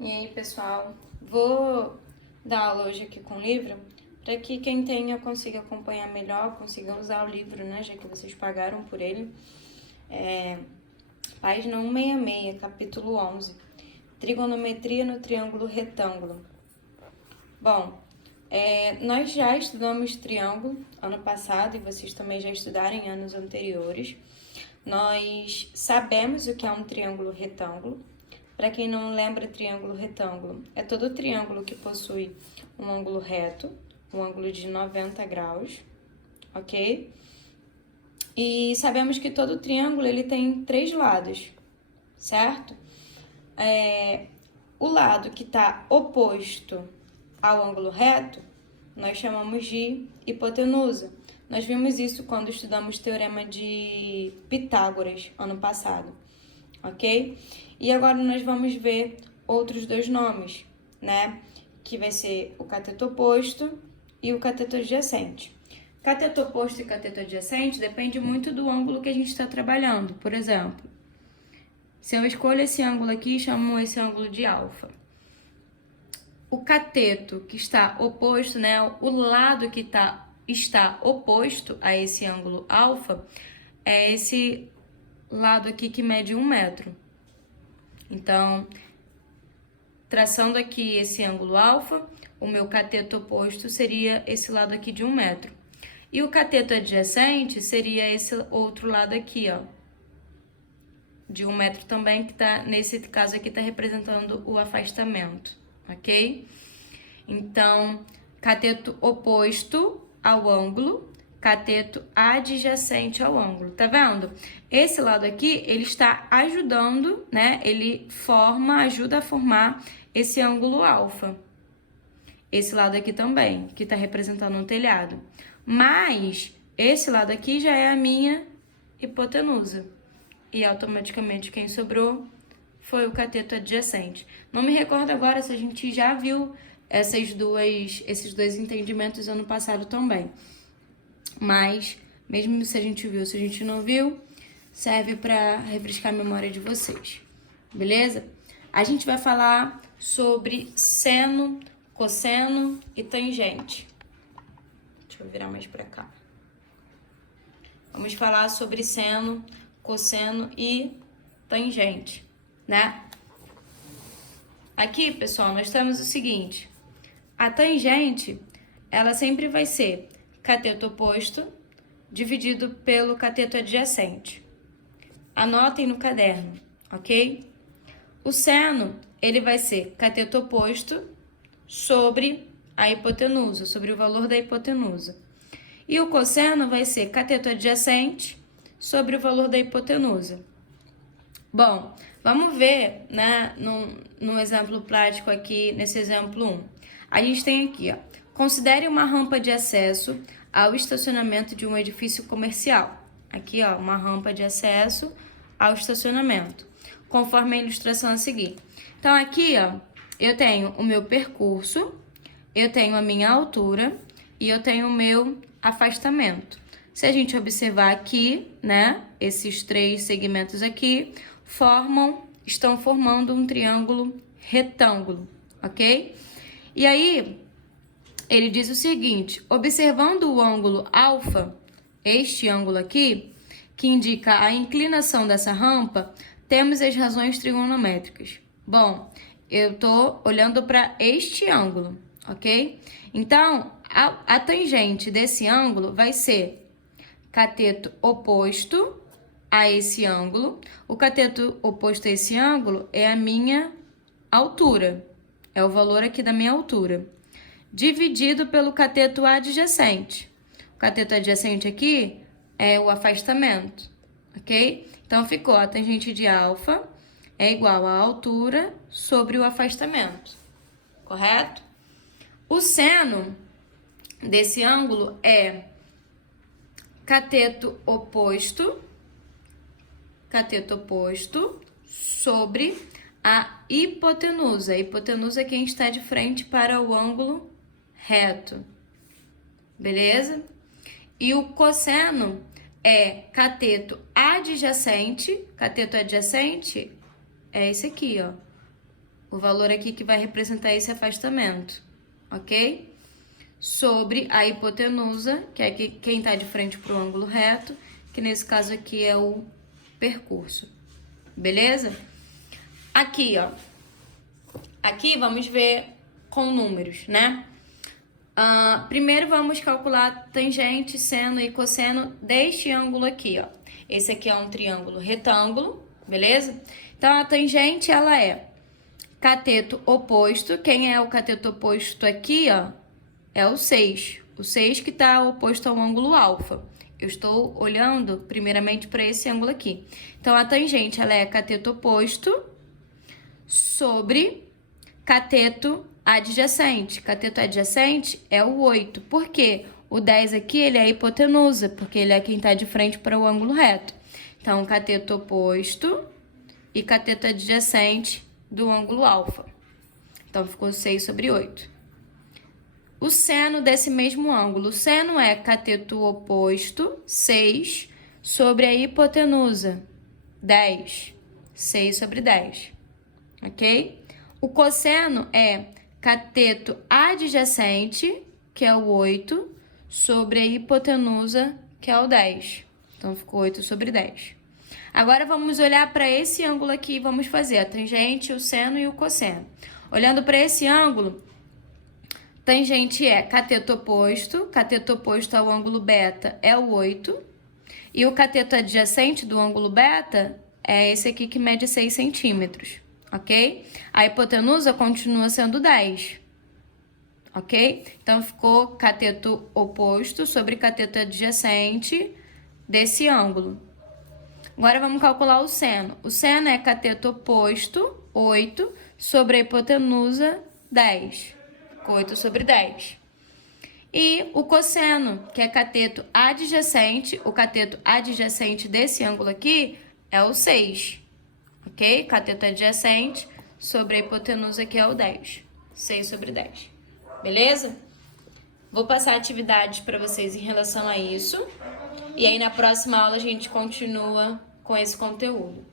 E aí, pessoal, vou dar aula hoje aqui com o livro para que quem tenha consiga acompanhar melhor, consiga usar o livro, né, já que vocês pagaram por ele. Página 166, capítulo 11, trigonometria no triângulo retângulo. Bom, nós já estudamos triângulo ano passado e vocês também já estudaram em anos anteriores. Nós sabemos o que é um triângulo retângulo. Para quem não lembra, triângulo retângulo é todo triângulo que possui um ângulo reto, um ângulo de 90 graus, ok? E sabemos que todo triângulo ele tem três lados, certo? O lado que está oposto ao ângulo reto, nós chamamos de hipotenusa. Nós vimos isso quando estudamos o teorema de Pitágoras, ano passado, ok? E agora nós vamos ver outros dois nomes, né? Que vai ser o cateto oposto e o cateto adjacente. Cateto oposto e cateto adjacente depende muito do ângulo que a gente está trabalhando. Por exemplo, se eu escolho esse ângulo aqui, chamo esse ângulo de alfa. O cateto que está oposto, né? O lado que está oposto a esse ângulo alfa é esse lado aqui que mede 1 metro. Então, traçando aqui esse ângulo alfa, o meu cateto oposto seria esse lado aqui de 1 metro. E o cateto adjacente seria esse outro lado aqui, ó, de 1 metro também, que tá, nesse caso aqui, tá representando o afastamento, ok? Então, cateto oposto ao ângulo, cateto adjacente ao ângulo, tá vendo? Esse lado aqui, ele está ajudando, né? Ele ajuda a formar esse ângulo alfa. Esse lado aqui também, que tá representando um telhado. Mas, esse lado aqui já é a minha hipotenusa. E automaticamente quem sobrou foi o cateto adjacente. Não me recordo agora se a gente já viu esses dois entendimentos ano passado também. Mas, mesmo se a gente viu, se a gente não viu, serve para refrescar a memória de vocês. Beleza? A gente vai falar sobre seno, cosseno e tangente. Deixa eu virar mais para cá. Vamos falar sobre seno, cosseno e tangente, né? Aqui, pessoal, nós temos o seguinte. A tangente, ela sempre vai ser cateto oposto dividido pelo cateto adjacente. Anotem no caderno, ok? O seno, ele vai ser cateto oposto sobre a hipotenusa, sobre o valor da hipotenusa. E o cosseno vai ser cateto adjacente sobre o valor da hipotenusa. Bom, vamos ver, né, num exemplo prático aqui, nesse exemplo 1. A gente tem aqui, ó, considere uma rampa de acesso ao estacionamento de um edifício comercial. Aqui, ó, uma rampa de acesso ao estacionamento, conforme a ilustração a seguir. Então, aqui, ó, eu tenho o meu percurso, eu tenho a minha altura e eu tenho o meu afastamento. Se a gente observar aqui, né, esses três segmentos aqui estão formando um triângulo retângulo, ok? E aí, ele diz o seguinte, observando o ângulo alfa, este ângulo aqui, que indica a inclinação dessa rampa, temos as razões trigonométricas. Bom, eu tô olhando para este ângulo, ok? Então, a tangente desse ângulo vai ser cateto oposto a esse ângulo. O cateto oposto a esse ângulo é a minha altura, é o valor aqui da minha altura, dividido pelo cateto adjacente. O cateto adjacente aqui é o afastamento, ok? Então, ficou a tangente de alfa é igual à altura sobre o afastamento, correto? O seno desse ângulo é cateto oposto sobre a hipotenusa. A hipotenusa é quem está de frente para o ângulo reto, beleza? E o cosseno é cateto adjacente é esse aqui, ó, o valor aqui que vai representar esse afastamento, ok? Sobre a hipotenusa, que é quem está de frente para o ângulo reto, que nesse caso aqui é o percurso, beleza? Aqui, ó, aqui vamos ver com números, né? Primeiro vamos calcular tangente, seno e cosseno deste ângulo aqui, ó. Esse aqui é um triângulo retângulo, beleza? Então, a tangente, ela é cateto oposto. Quem é o cateto oposto aqui, ó, é o 6. O 6 que está oposto ao ângulo alfa. Eu estou olhando, primeiramente, para esse ângulo aqui. Então, a tangente, ela é cateto oposto sobre cateto adjacente. Cateto adjacente é o 8. Por quê? O 10 aqui, ele é a hipotenusa, porque ele é quem está de frente para o ângulo reto. Então, cateto oposto e cateto adjacente do ângulo alfa. Então, ficou 6 sobre 8. O seno desse mesmo ângulo. O seno é cateto oposto, 6, sobre a hipotenusa, 10. 6 sobre 10. Ok? O cosseno é cateto adjacente, que é o 8, sobre a hipotenusa, que é o 10. Então, ficou 8 sobre 10. Agora, vamos olhar para esse ângulo aqui e vamos fazer a tangente, o seno e o cosseno. Olhando para esse ângulo, tangente é cateto oposto ao ângulo beta é o 8, e o cateto adjacente do ângulo beta é esse aqui que mede 6 centímetros, ok? A hipotenusa continua sendo 10, ok? Então, ficou cateto oposto sobre cateto adjacente desse ângulo. Agora, vamos calcular o seno. O seno é cateto oposto, 8, sobre a hipotenusa, 10. 8 sobre 10. E o cosseno, que é cateto adjacente, o cateto adjacente desse ângulo aqui é o 6, ok? Cateto adjacente sobre a hipotenusa, que é o 10. 6 sobre 10. Beleza? Vou passar atividades para vocês em relação a isso. E aí, na próxima aula, a gente continua com esse conteúdo.